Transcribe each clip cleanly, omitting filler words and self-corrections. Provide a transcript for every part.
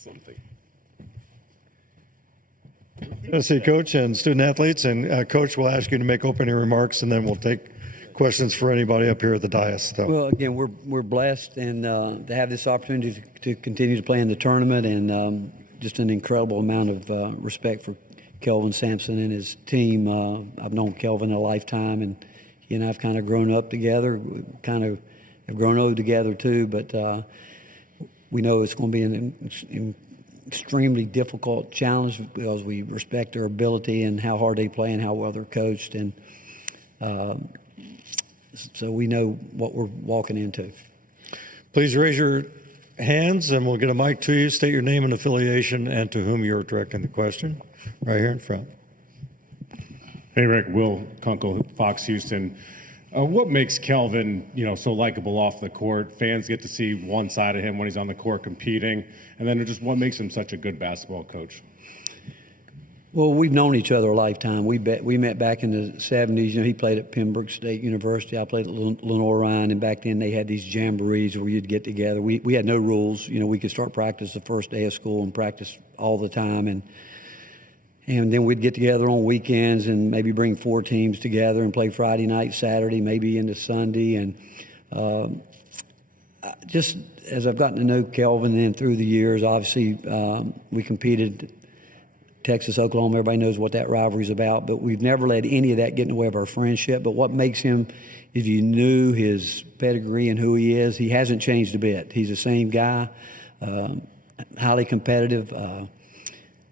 something. Tennessee coach and student athletes, and Coach will ask you to make opening remarks, and then we'll take questions for anybody up here at the dais. So. Well, again, we're blessed and to have this opportunity to continue to play in the tournament, and just an incredible amount of respect for Kelvin Sampson and his team. I've known Kelvin a lifetime, and he and I've kind of grown up together, kind of have grown old together too, but we know it's going to be an extremely difficult challenge because we respect their ability and how hard they play and how well they're coached, and so we know what we're walking into. Please raise your hands and we'll get a mic to you. State your name and affiliation and to whom you're directing the question. Right here in front. Hey, Rick. Will Kunkel, Fox Houston. What makes Kelvin, so likable off the court? Fans get to see one side of him when he's on the court competing. And then just what makes him such a good basketball coach? Well, we've known each other a lifetime. We met back in the 70s. He played at Pembroke State University. I played at Lenore Ryan, and back then they had these jamborees where you'd get together. We had no rules. We could start practice the first day of school and practice all the time, and then we'd get together on weekends and maybe bring 4 teams together and play Friday night, Saturday, maybe into Sunday. And just as I've gotten to know Kelvin and through the years, obviously we competed Texas, Oklahoma, everybody knows what that rivalry's about, but we've never let any of that get in the way of our friendship. But what makes him, if you knew his pedigree and who he is, he hasn't changed a bit. He's the same guy, highly competitive,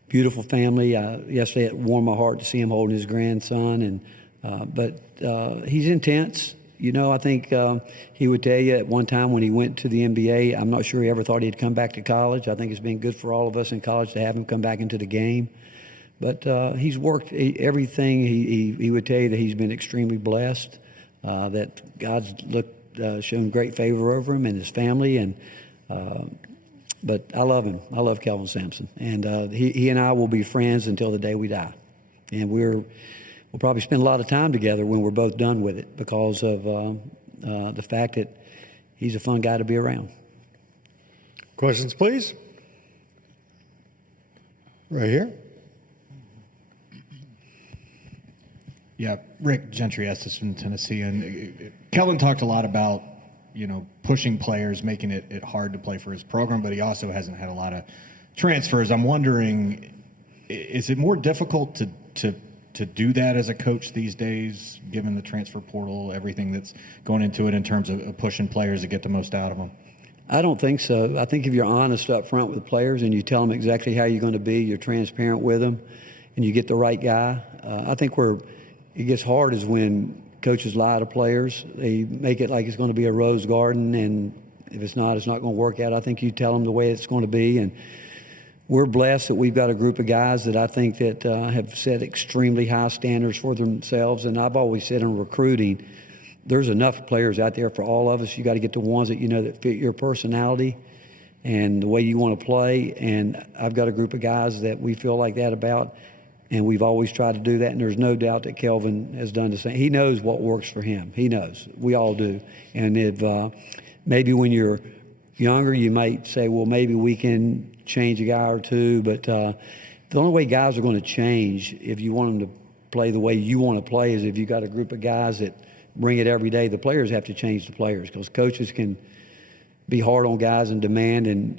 beautiful family. Yesterday it warmed my heart to see him holding his grandson, but he's intense. I think he would tell you at one time when he went to the NBA, I'm not sure he ever thought he'd come back to college. I think it's been good for all of us in college to have him come back into the game. But he's worked everything. He would tell you that he's been extremely blessed, that God's shown great favor over him and his family. But I love him. I love Kelvin Sampson. And he and I will be friends until the day we die. And we'll probably spend a lot of time together when we're both done with it because of the fact that he's a fun guy to be around. Questions, please? Right here. Yeah, Rick Gentry Estes from Tennessee. And Kelvin talked a lot about, pushing players, making it hard to play for his program, but he also hasn't had a lot of transfers. I'm wondering, is it more difficult to do that as a coach these days, given the transfer portal, everything that's going into it in terms of pushing players to get the most out of them? I don't think so. I think if you're honest up front with the players and you tell them exactly how you're going to be, you're transparent with them, and you get the right guy. I think where it gets hard is when coaches lie to players. They make it like it's going to be a rose garden, and if it's not going to work out. I think you tell them the way it's going to be, and we're blessed that we've got a group of guys that I think that have set extremely high standards for themselves. And I've always said in recruiting, there's enough players out there for all of us. You got to get the ones that that fit your personality and the way you want to play. And I've got a group of guys that we feel like that about, and we've always tried to do that. And there's no doubt that Kelvin has done the same. He knows what works for him. He knows. We all do. And if maybe when you're younger, you might say, well, maybe we can change a guy or two, but the only way guys are going to change if you want them to play the way you want to play is if you got a group of guys that bring it every day. The players have to change the players because coaches can be hard on guys and demand, and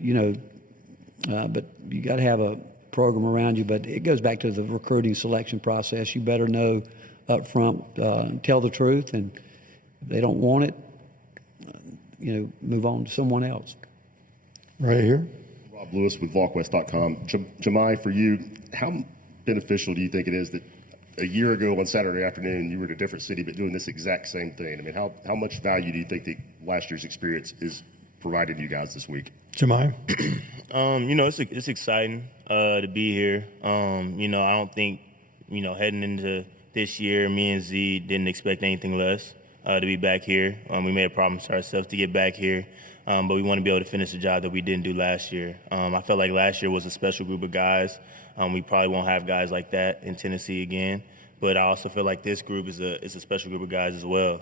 but you got to have a program around you. But it goes back to the recruiting selection process. You better know up front, tell the truth, and if they don't want it, move on to someone else. Right here. Rob Lewis with VaultWest.com. Jamai, for you, how beneficial do you think it is that a year ago on Saturday afternoon you were in a different city but doing this exact same thing? I mean, how much value do you think that last year's experience is providing you guys this week? Jamai? It's exciting to be here. I don't think, heading into this year, me and Z didn't expect anything less to be back here. We made a promise to ourselves to get back here. But we want to be able to finish the job that we didn't do last year. I felt like last year was a special group of guys. We probably won't have guys like that in Tennessee again. But I also feel like this group is a special group of guys as well.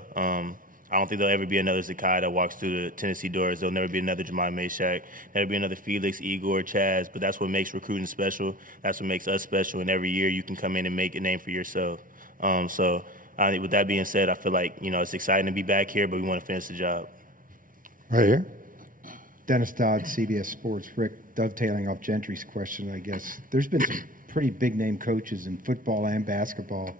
I don't think there'll ever be another Zakai that walks through the Tennessee doors. There'll never be another Jemai Meshack. There'll be another Felix, Igor, Chaz. But that's what makes recruiting special. That's what makes us special. And every year you can come in and make a name for yourself. So with that being said, I feel like, it's exciting to be back here, but we want to finish the job. Right here. Dennis Dodd, CBS Sports. Rick, dovetailing off Gentry's question, I guess. There's been some pretty big-name coaches in football and basketball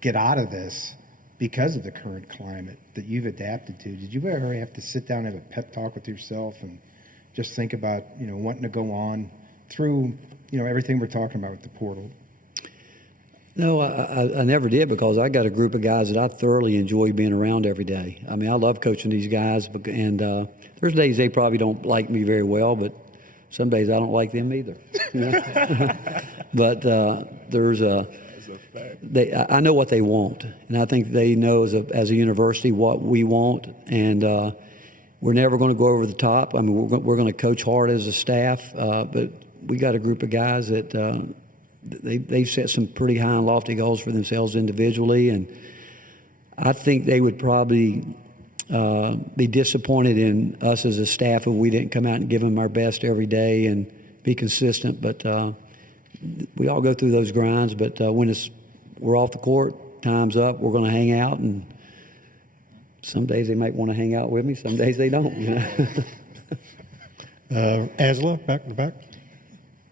get out of this because of the current climate that you've adapted to. Did you ever have to sit down and have a pep talk with yourself and just think about, wanting to go on through, everything we're talking about with the portal? No, I never did, because I got a group of guys that I thoroughly enjoy being around every day. I mean, I love coaching these guys, and there's days they probably don't like me very well, but some days I don't like them either. But I know what they want, and I think they know as a university what we want, and we're never going to go over the top. I mean, we're going to coach hard as a staff, but we got a group of guys that they've set some pretty high and lofty goals for themselves individually, and I think they would probably be disappointed in us as a staff if we didn't come out and give them our best every day and be consistent. But we all go through those grinds. But when we're off the court, time's up, we're going to hang out, and some days they might want to hang out with me, some days they don't. Angela, back to the back.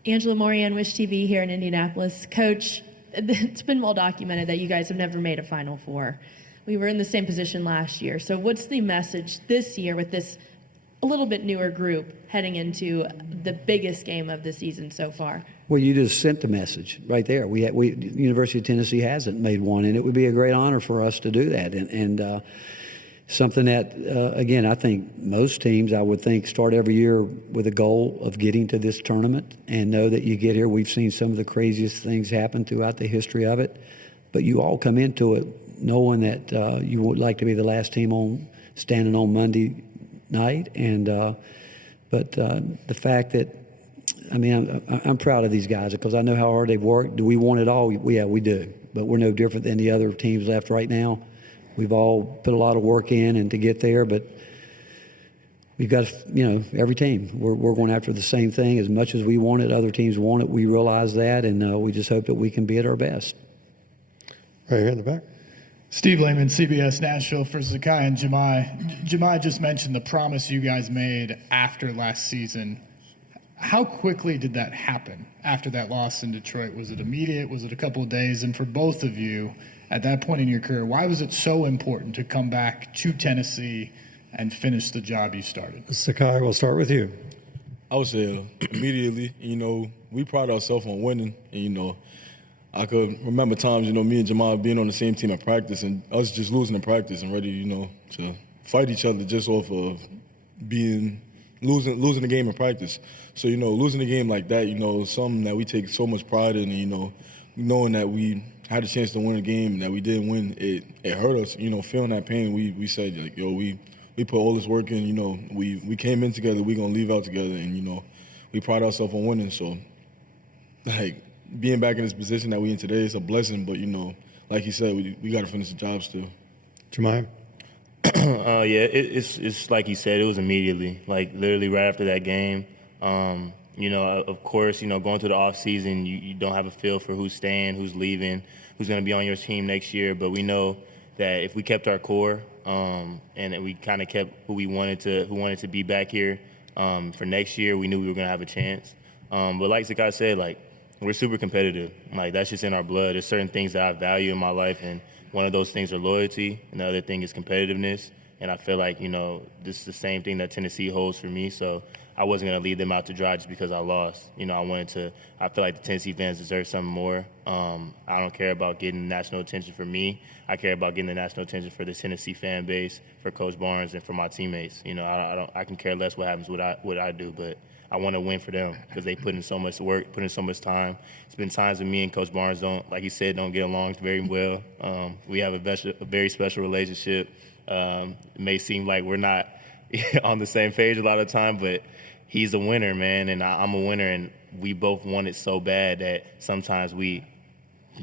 Angela Morian, Wish TV here in Indianapolis. Coach, it's been well documented that you guys have never made a Final Four. We were in the same position last year. So what's the message this year with this a little bit newer group heading into the biggest game of the season so far? Well, you just sent the message right there. University of Tennessee hasn't made one, and it would be a great honor for us to do that. And something that, again, I think most teams, I would think, start every year with a goal of getting to this tournament and know that you get here. We've seen some of the craziest things happen throughout the history of it, but you all come into it knowing that you would like to be the last team standing on Monday night. And but the fact that, I mean, I'm proud of these guys because I know how hard they've worked. Do we want it all? Yeah, we do. But we're no different than the other teams left right now. We've all put a lot of work in and to get there, but we've got, every team. We're going after the same thing as much as we want it. Other teams want it. We realize that, and we just hope that we can be at our best. Right here in the back. Steve Lehman, CBS Nashville for Zakai and Jemai. Jemai just mentioned the promise you guys made after last season. How quickly did that happen after that loss in Detroit? Was it immediate? Was it a couple of days? And for both of you, at that point in your career, why was it so important to come back to Tennessee and finish the job you started? Zakai, we'll start with you. I would say immediately. We pride ourselves on winning. And, I could remember times, me and Jamal being on the same team at practice and us just losing in practice and ready, to fight each other just off of losing the game in practice. So, losing a game like that, is something that we take so much pride in. And, knowing that we had a chance to win a game and that we didn't win, it hurt us. Feeling that pain, we said, we put all this work in. We came in together. We gonna leave out together, and we pride ourselves on winning. So, being back in this position that we in today is a blessing. But like you said, we got to finish the job still. Jemai? Yeah, it's like you said, it was immediately, like literally right after that game. Of course, going through the off season, you don't have a feel for who's staying, who's leaving, who's going to be on your team next year. But we know that if we kept our core and we kind of kept who wanted to be back here for next year, we knew we were going to have a chance. But like Zakai said, we're super competitive. That's just in our blood. There's certain things that I value in my life, and one of those things are loyalty, and the other thing is competitiveness. And I feel like, this is the same thing that Tennessee holds for me. So I wasn't going to leave them out to dry just because I lost. I feel like the Tennessee fans deserve something more. I don't care about getting national attention for me. I care about getting the national attention for the Tennessee fan base, for Coach Barnes, and for my teammates. I can care less what happens what I do, but I want to win for them because they put in so much work, put in so much time. It's been times when me and Coach Barnes don't get along very well. We have a very special relationship. It may seem like we're not on the same page a lot of the time, but he's a winner, man, and I'm a winner, and we both want it so bad that sometimes we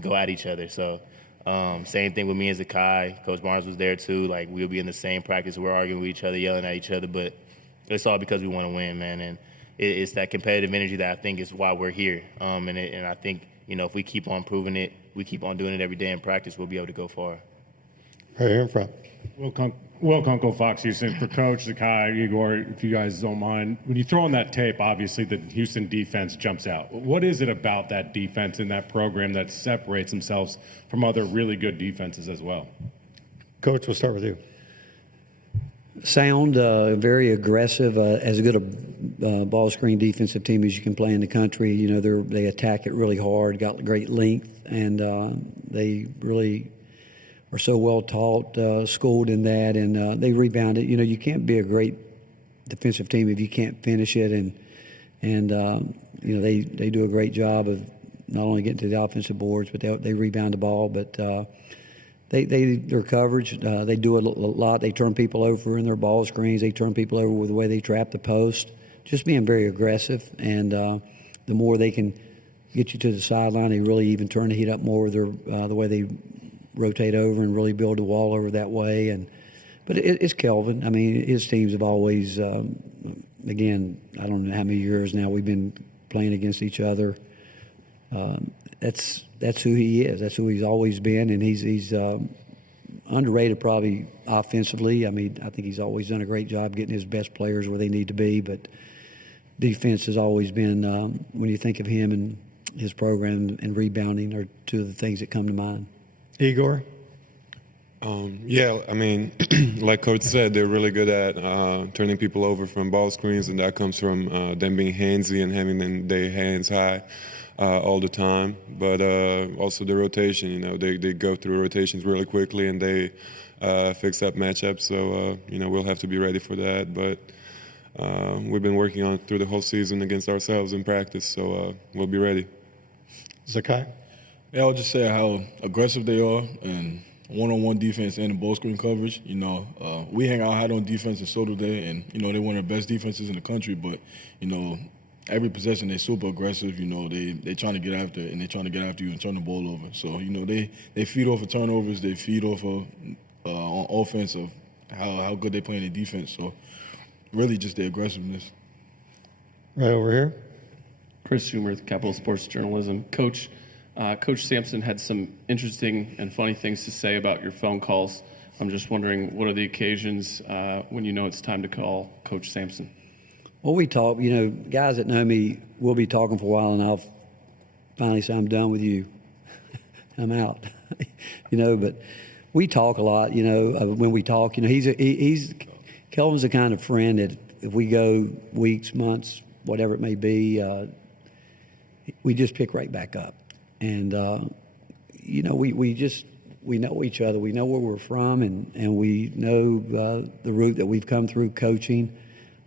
go at each other. So Same thing with me and Zakai. Coach Barnes was there too. Like, we'll be in the same practice. We're arguing with each other, yelling at each other, but it's all because we want to win, man. And it's that competitive energy that I think is why we're here. And I think, if we keep on proving it, we keep on doing it every day in practice, we'll be able to go far. Right here in front. Will Kunkel, Fox Houston. For Coach Zakai, Igor, if you guys don't mind, when you throw on that tape, obviously the Houston defense jumps out. What is it about that defense and that program that separates themselves from other really good defenses as well? Coach, we'll start with you. Sound, very aggressive, as good a ball screen defensive team as you can play in the country. They attack it really hard, got great length, and they really are so well taught, schooled in that, and they rebound it. You can't be a great defensive team if you can't finish it, and they do a great job of not only getting to the offensive boards, but they rebound the ball, but their coverage, they do a lot. They turn people over in their ball screens. They turn people over with the way they trap the post. Just being very aggressive, and the more they can get you to the sideline, they really even turn the heat up more with the way they rotate over and really build a wall over that way. But it's Kelvin. I mean, his teams have always, again, I don't know how many years now we've been playing against each other. That's who he is. That's who he's always been, and he's underrated probably offensively. I mean, I think he's always done a great job getting his best players where they need to be, but defense has always been, when you think of him and his program and rebounding, are two of the things that come to mind. Igor? Yeah, I mean, like Coach said, they're really good at turning people over from ball screens, and that comes from them being handsy and having their hands high all the time. But also the rotation, they go through rotations really quickly, and they fix up matchups. So, we'll have to be ready for that. But we've been working on it through the whole season against ourselves in practice, so we'll be ready. Zakai? Yeah, I'll just say how aggressive they are and one-on-one defense and the ball screen coverage. We hang out hard on defense, and so do they. And, they're one of the best defenses in the country. But, every possession they're super aggressive. They're trying to get after it, and they're trying to get after you and turn the ball over. So, they feed off of turnovers. They feed off of on offense of how good they play in the defense. So, really just the aggressiveness. Right over here. Chris Schumer with Capital Sports Journalism. Coach Sampson had some interesting and funny things to say about your phone calls. I'm just wondering, what are the occasions when it's time to call Coach Sampson? Well, we talk, guys that know me, we'll be talking for a while, and I'll finally say, I'm done with you. I'm out. But we talk a lot, when we talk. Kelvin's the kind of friend that if we go weeks, months, whatever it may be, we just pick right back up. And, we know each other. We know where we're from, and we know the route that we've come through coaching.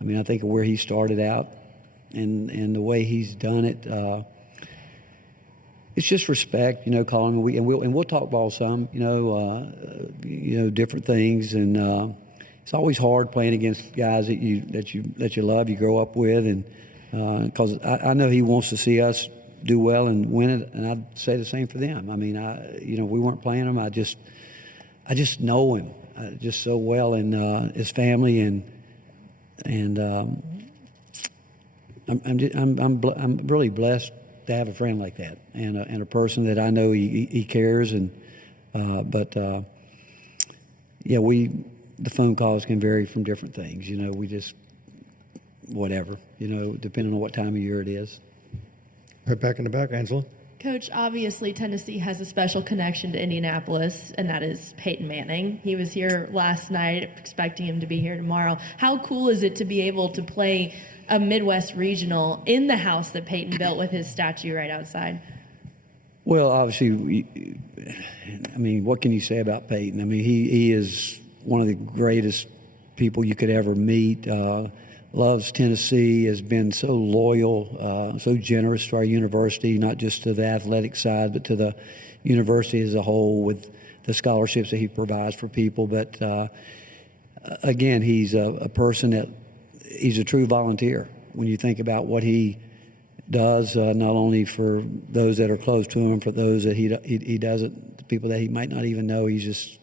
I mean, I think of where he started out and the way he's done it. It's just respect, calling him. We'll talk ball some, different things. And it's always hard playing against guys that you love, you grow up with, and because I know he wants to see us do well and win it, and I'd say the same for them. I mean, we weren't playing him. I just know him just so well, and his family, and I'm really blessed to have a friend like that, and a person that I know he cares, and the phone calls can vary from different things. We just whatever, depending on what time of year it is. Right back in the back, Angela. Coach, obviously Tennessee has a special connection to Indianapolis, and that is Peyton Manning. He was here last night, expecting him to be here tomorrow. How cool is it to be able to play a Midwest regional in the house that Peyton built with his statue right outside? Well, obviously, what can you say about Peyton? I mean, he is one of the greatest people you could ever meet. Loves Tennessee, has been so loyal, so generous to our university, not just to the athletic side, but to the university as a whole with the scholarships that he provides for people. But again, he's a person that he's a true volunteer. When you think about what he does, not only for those that are close to him, for those that he does it people that he might not even know. He's just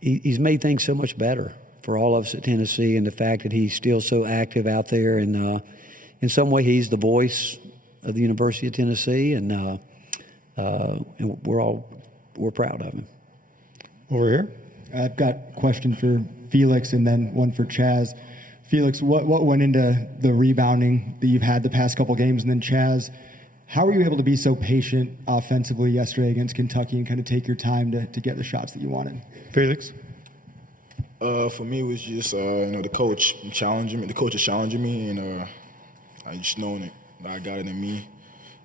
he's made things so much better for all of us at Tennessee, and the fact that he's still so active out there. And in some way, he's the voice of the University of Tennessee, and we're proud of him. Over here. I've got a question for Felix and then one for Chaz. Felix, what went into the rebounding that you've had the past couple games? And then Chaz, how were you able to be so patient offensively yesterday against Kentucky and kind of take your time to get the shots that you wanted? Felix. For me, it was just the coach challenging me. The coach is challenging me, and I just knowing that I got it in me,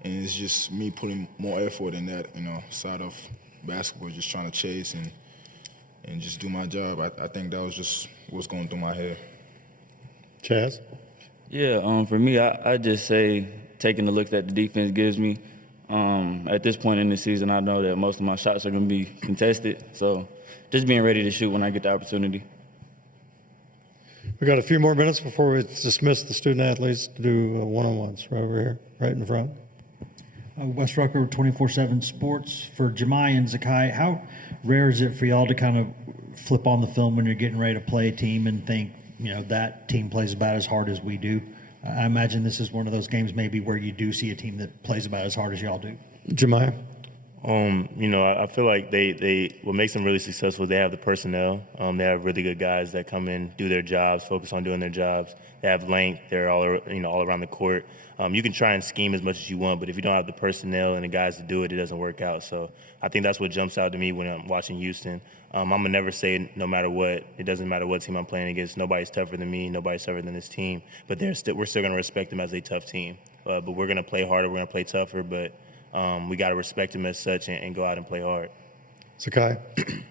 and it's just me putting more effort in that side of basketball, just trying to chase and just do my job. I think that was just what's going through my head. Chaz? Yeah, for me, I just say taking the look that the defense gives me. At this point in the season, I know that most of my shots are going to be contested. So just being ready to shoot when I get the opportunity. We got a few more minutes before we dismiss the student athletes to do one-on-ones right over here, right in front. Wes Rucker, 24/7 Sports. For Jemai and Zakai, how rare is it for y'all to kind of flip on the film when you're getting ready to play a team and think, that team plays about as hard as we do? I imagine this is one of those games maybe where you do see a team that plays about as hard as y'all do. Jemai? I feel like they what makes them really successful, they have the personnel. They have really good guys that come in, do their jobs, focus on doing their jobs. They have length. They're all around the court. You can try and scheme as much as you want, but if you don't have the personnel and the guys to do it, it doesn't work out. So I think that's what jumps out to me when I'm watching Houston. I'm going to never say no matter what. It doesn't matter what team I'm playing against. Nobody's tougher than me. Nobody's tougher than this team. But we're still going to respect them as a tough team. But we're going to play harder. We're going to play tougher. But we got to respect them as such and go out and play hard. Sakai?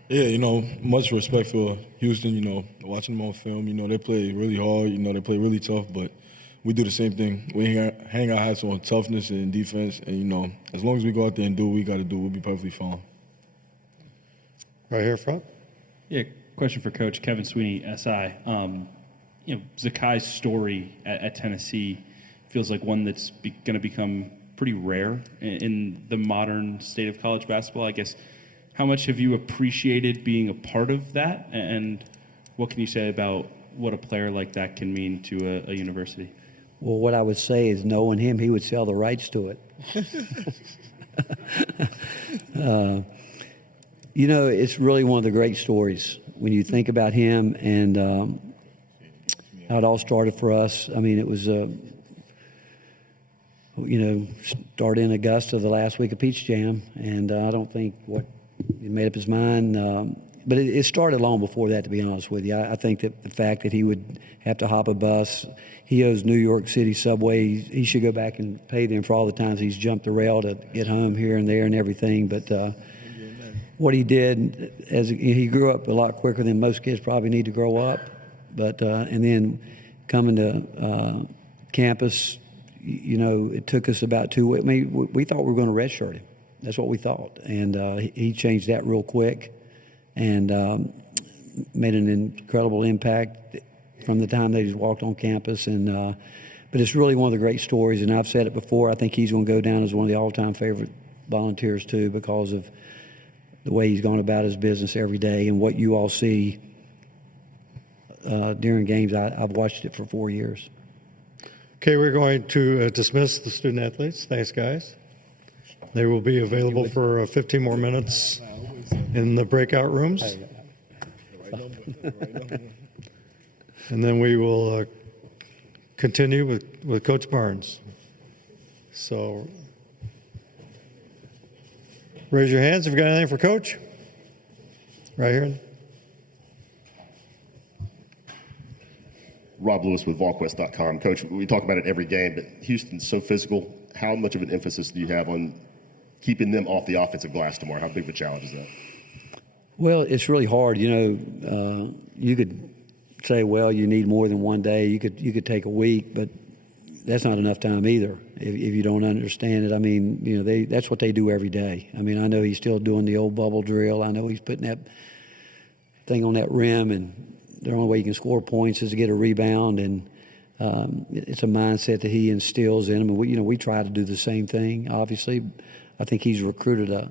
Yeah, much respect for Houston, watching them on film. They play really hard. They play really tough. But we do the same thing. We hang our hats on toughness and defense. And, as long as we go out there and do what we got to do, we'll be perfectly fine. Right here front. Yeah, question for Coach Kevin Sweeney, SI. Zakai's story at Tennessee feels like one that's going to become pretty rare in the modern state of college basketball. I guess, how much have you appreciated being a part of that? And what can you say about what a player like that can mean to a university? Well, what I would say is, knowing him, he would sell the rights to it. It's really one of the great stories when you think about him and how it all started for us. I mean, it was, started in Augusta the last week of Peach Jam, and I don't think he made up his mind. But it started long before that, to be honest with you. I think that the fact that he would have to hop a bus, he owes New York City subway. He should go back and pay them for all the times he's jumped the rail to get home here and there and everything. But what he did, he grew up a lot quicker than most kids probably need to grow up. But and then coming to campus, it took us about 2 weeks. I mean, we thought we were going to redshirt him. That's what we thought, and he changed that real quick. And made an incredible impact from the time they just walked on campus. But it's really one of the great stories, and I've said it before, I think he's going to go down as one of the all-time favorite volunteers, too, because of the way he's gone about his business every day and what you all see during games. I've watched it for 4 years. Okay, we're going to dismiss the student athletes. Thanks, guys. They will be available for 15 more minutes in the breakout rooms. And then we will continue with Coach Barnes. So raise your hands if you've got anything for Coach. Right here. Rob Lewis with VolQuest.com. Coach, we talk about it every game, but Houston's so physical. How much of an emphasis do you have on keeping them off the offensive glass tomorrow? How big of a challenge is that? Well, it's really hard. You could say, well, you need more than 1 day. You could take a week, but that's not enough time either if you don't understand it. I mean, that's what they do every day. I mean, I know he's still doing the old bubble drill. I know he's putting that thing on that rim, and the only way you can score points is to get a rebound, and it's a mindset that he instills in them. And we try to do the same thing. Obviously, I think he's recruited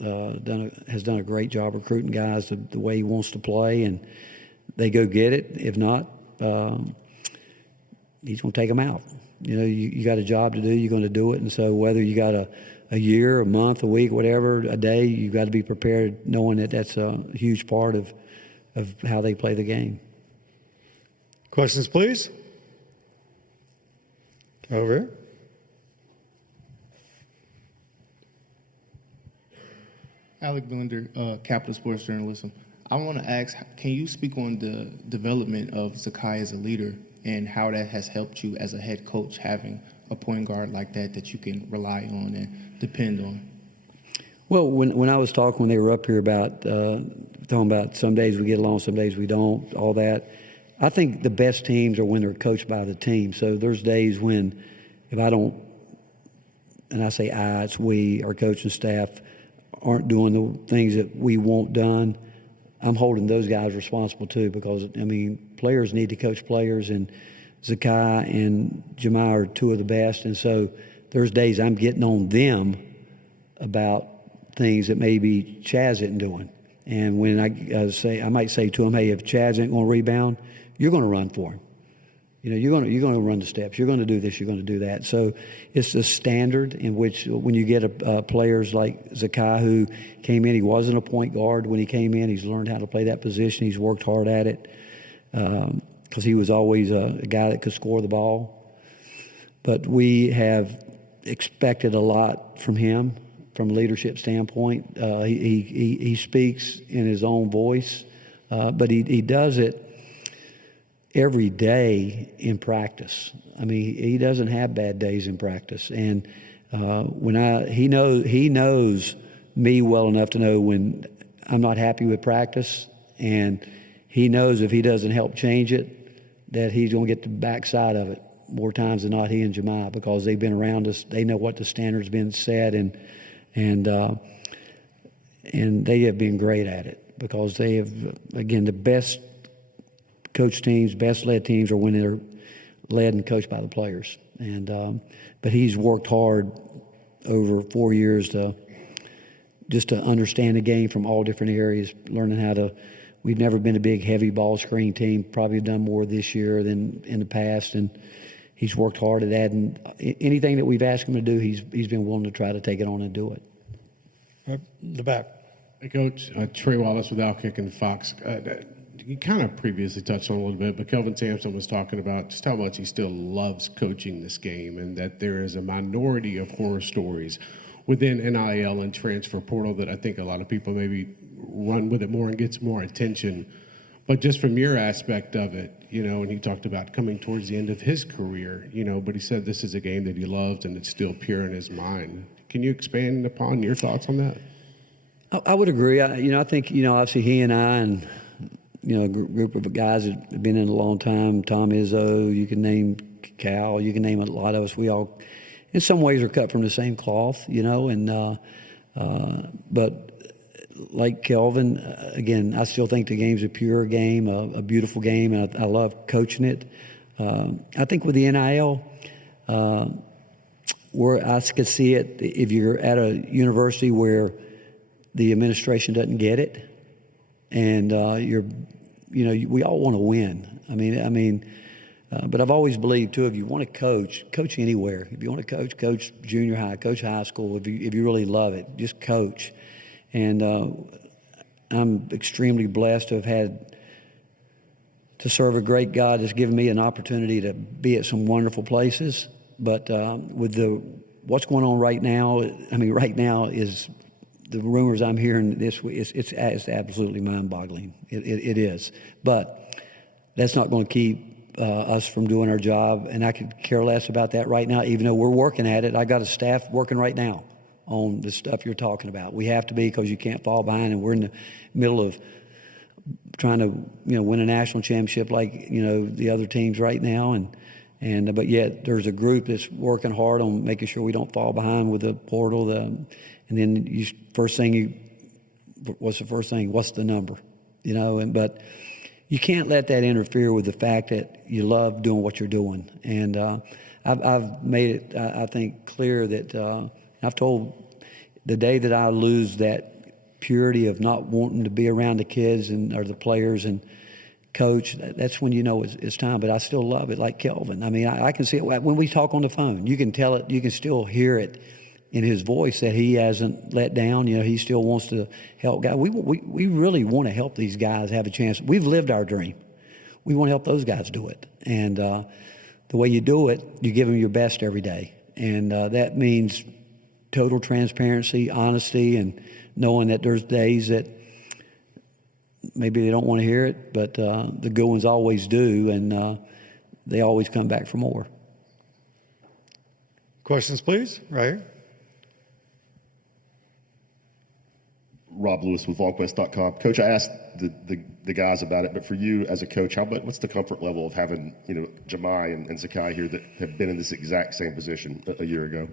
has done a great job recruiting guys the way he wants to play, and they go get it. If not, he's going to take them out. You got a job to do, you're going to do it. And so whether you got a year, a month, a week, whatever, a day, you've got to be prepared knowing that that's a huge part of how they play the game. Questions, please? Over here. Alec Blender, Capital Sports Journalism. I want to ask, can you speak on the development of Zakai as a leader and how that has helped you as a head coach, having a point guard like that you can rely on and depend on? Well, when I was talking when they were up here about talking about some days we get along, some days we don't, all that, I think the best teams are when they're coached by the team. So there's days when if I don't, and I say it's we, our coaching staff, aren't doing the things that we want done, I'm holding those guys responsible too, because, players need to coach players, and Zakai and Jemai are two of the best. And so there's days I'm getting on them about things that maybe Chaz isn't doing. And when I might say to him, hey, if Chaz ain't going to rebound, you're going to run for him. You're going to run the steps. You're going to do this. You're going to do that. So it's the standard in which when you get players like Zakai, who came in, he wasn't a point guard when he came in. He's learned how to play that position. He's worked hard at it because he was always a guy that could score the ball. But we have expected a lot from him from a leadership standpoint. He speaks in his own voice, but he does it every day in practice. He doesn't have bad days in practice, and he knows me well enough to know when I'm not happy with practice, and he knows if he doesn't help change it, that he's going to get the backside of it more times than not. He and Jemai, because they've been around us, they know what the standard's been set, and they have been great at it because they have, again, the best coach teams, best led teams are when they're led and coached by the players. And but he's worked hard over 4 years to understand the game from all different areas, learning how to. We've never been a big heavy ball screen team. Probably done more this year than in the past, and he's worked hard at that. And anything that we've asked him to do, he's been willing to try to take it on and do it. The back. Hey, Coach. Trey Wallace with Outkick and Fox. You kind of previously touched on a little bit, but Kelvin Sampson was talking about just how much he still loves coaching this game, and that there is a minority of horror stories within NIL and transfer portal that I think a lot of people maybe run with it more and gets more attention. But just from your aspect of it, and he talked about coming towards the end of his career, but he said this is a game that he loves and it's still pure in his mind. Can you expand upon your thoughts on that? I would agree. I think, obviously he and I and, a group of guys that have been in a long time, Tom Izzo, you can name Cal, you can name a lot of us. We all, in some ways, are cut from the same cloth, but like Kelvin, again, I still think the game's a pure game, a beautiful game, and I love coaching it. I think with the NIL, where I could see it, if you're at a university where the administration doesn't get it, and we all want to win. But I've always believed too, if you want to coach anywhere. If you want to coach junior high, coach high school. If you really love it, just coach. And I'm extremely blessed to have had to serve a great God that's given me an opportunity to be at some wonderful places. But with what's going on right now, right now is the rumors I'm hearing this week. It's absolutely mind-boggling. It is. But that's not going to keep us from doing our job, and I could care less about that right now, even though we're working at it. I got a staff working right now on the stuff you're talking about. We have to be, because you can't fall behind, and we're in the middle of trying to win a national championship like the other teams right now, and but yet there's a group that's working hard on making sure we don't fall behind with the portal. And then what's the first thing? What's the number? But you can't let that interfere with the fact that you love doing what you're doing. And I've made it, I think, clear that I've told the day that I lose that purity of not wanting to be around the kids or the players and coach, that's when you know it's time. But I still love it, like Kelvin. I mean, I can see it when we talk on the phone. You can tell it. You can still hear it in his voice that he hasn't let down. He still wants to help guys. We really want to help these guys have a chance. We've lived our dream. We want to help those guys do it. And the way you do it, you give them your best every day. And that means total transparency, honesty, and knowing that there's days that maybe they don't want to hear it, but the good ones always do, and they always come back for more. Questions, please. Right here. Rob Lewis with VaughnQuest.com. Coach, I asked the guys about it, but for you as a coach, what's the comfort level of having Jemai and Zakai here that have been in this exact same position a year ago?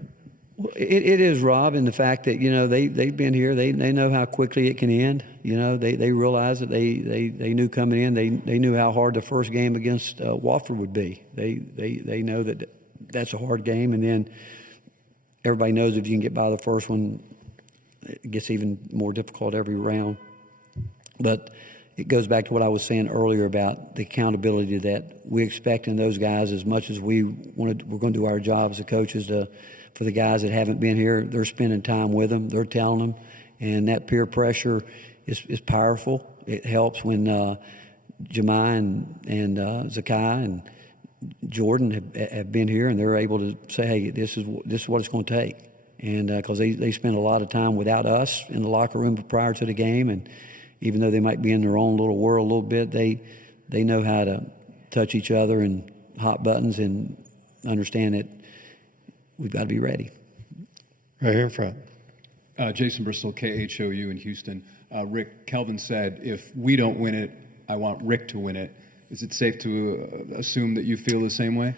Well, it is, Rob, in the fact that they've been here. They know how quickly it can end. They realize that they knew coming in. They knew how hard the first game against Wofford would be. They know that that's a hard game, and then everybody knows if you can get by the first one, it gets even more difficult every round. But it goes back to what I was saying earlier about the accountability that we expect in those guys as much as we're going to do our job as the coaches for the guys that haven't been here. They're spending time with them. They're telling them. And that peer pressure is powerful. It helps when Jemai and Zakai and Jordan have been here, and they're able to say, hey, this is what it's going to take. And because they spend a lot of time without us in the locker room prior to the game, and even though they might be in their own little world a little bit, they know how to touch each other and hot buttons and understand that we've got to be ready. Right here in front. Jason Bristol, KHOU in Houston. Rick, Kelvin said, if we don't win it, I want Rick to win it. Is it safe to assume that you feel the same way?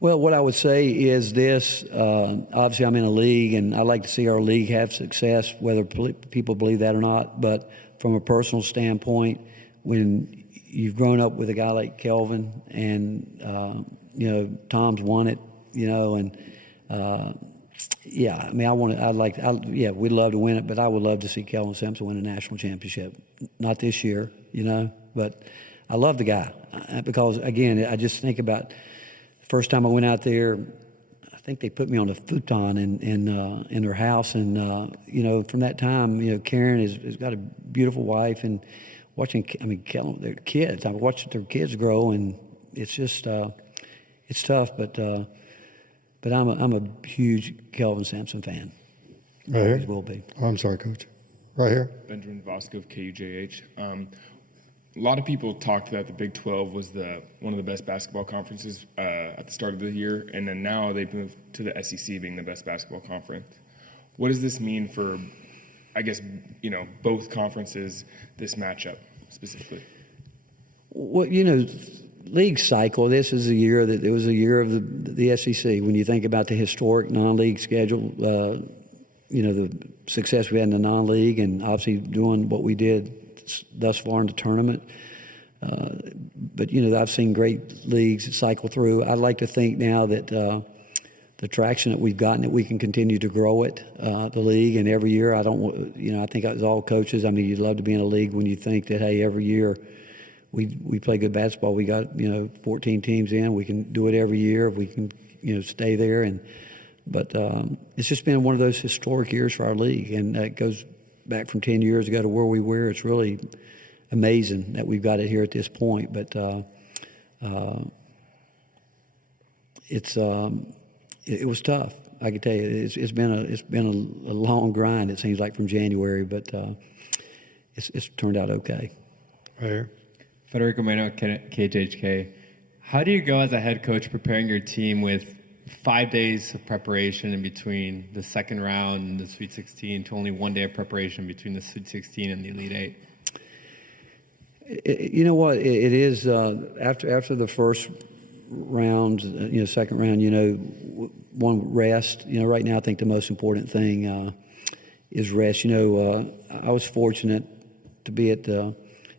Well, what I would say is this. Obviously, I'm in a league, and I like to see our league have success, whether people believe that or not. But from a personal standpoint, when you've grown up with a guy like Kelvin and, Tom's won it, yeah, I mean, we'd love to win it, but I would love to see Kelvin Sampson win a national championship. Not this year, but I love the guy because, again, I just think about the first time I went out there, I think they put me on a futon in their house. And, from that time, Karen has got a beautiful wife, and Kelvin, their kids, I've watched their kids grow, and it's just, it's tough, but I'm a huge Kelvin Sampson fan. Right here. Always will be. Oh, I'm sorry, Coach. Right here. Benjamin Vasco of KUJH. A lot of people talked that the Big 12 was one of the best basketball conferences at the start of the year, and then now they've moved to the SEC being the best basketball conference. What does this mean for, I guess, both conferences, this matchup specifically? Well, league cycle. This is a year that it was a year of the SEC. When you think about the historic non-league schedule, the success we had in the non-league, and obviously doing what we did thus far in the tournament. But I've seen great leagues cycle through. I'd like to think now that the traction that we've gotten, that we can continue to grow it, the league, and every year. I think as all coaches, I mean, you'd love to be in a league when you think that, hey, every year we play good basketball. We got 14 teams in. We can do it every year. We can stay there. But it's just been one of those historic years for our league, and that goes back from 10 years ago to where we were. It's really amazing that we've got it here at this point. But it was tough. I can tell you, it's been a long grind. It seems like from January, but it's turned out okay. Right here. Federico Mano, KHHK. How do you go as a head coach preparing your team with 5 days of preparation in between the second round and the Sweet 16 to only 1 day of preparation between the Sweet 16 and the Elite Eight? You know what? It is after the first round, second round, one rest. Right now I think the most important thing is rest. I was fortunate to be at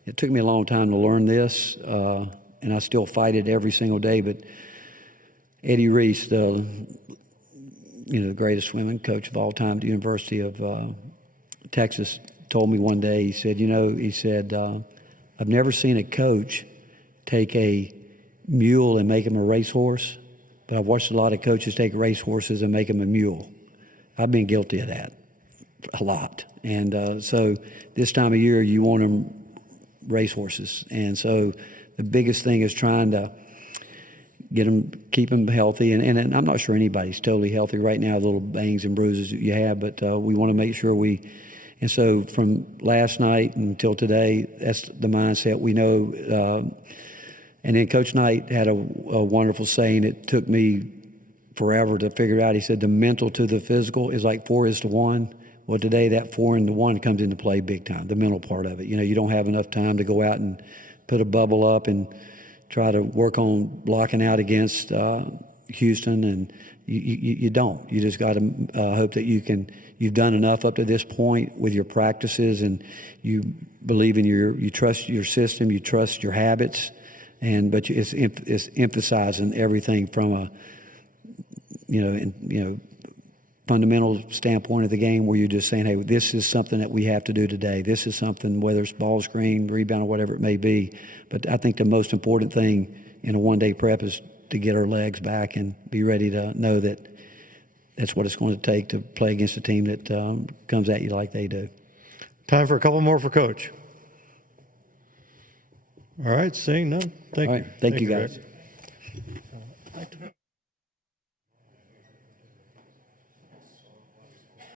it took me a long time to learn this, and I still fight it every single day, but Eddie Reese, the the greatest swimming coach of all time at the University of Texas, told me one day, he said, I've never seen a coach take a mule and make him a racehorse, but I've watched a lot of coaches take racehorses and make them a mule. I've been guilty of that a lot. And so this time of year, you want them racehorses. And so the biggest thing is trying to keep them healthy. And I'm not sure anybody's totally healthy right now, little bangs and bruises that you have, but we want to make sure and so from last night until today, that's the mindset we know. And then Coach Knight had a wonderful saying. It took me forever to figure out. He said the mental to the physical is like 4:1. Well, today that 4:1 comes into play big time, the mental part of it. You don't have enough time to go out and put a bubble up and try to work on blocking out against Houston, and you don't. You just got to hope that you've done enough up to this point with your practices, and you believe in you trust your system, you trust your habits, but it's emphasizing everything from a fundamental standpoint of the game, where you're just saying, hey, this is something that we have to do today. This is something, whether it's ball screen, rebound, or whatever it may be. But I think the most important thing in a one-day prep is to get our legs back and be ready to know that that's what it's going to take to play against a team that comes at you like they do. Time for a couple more for Coach. All right, seeing none. Thank you. Thank you, guys.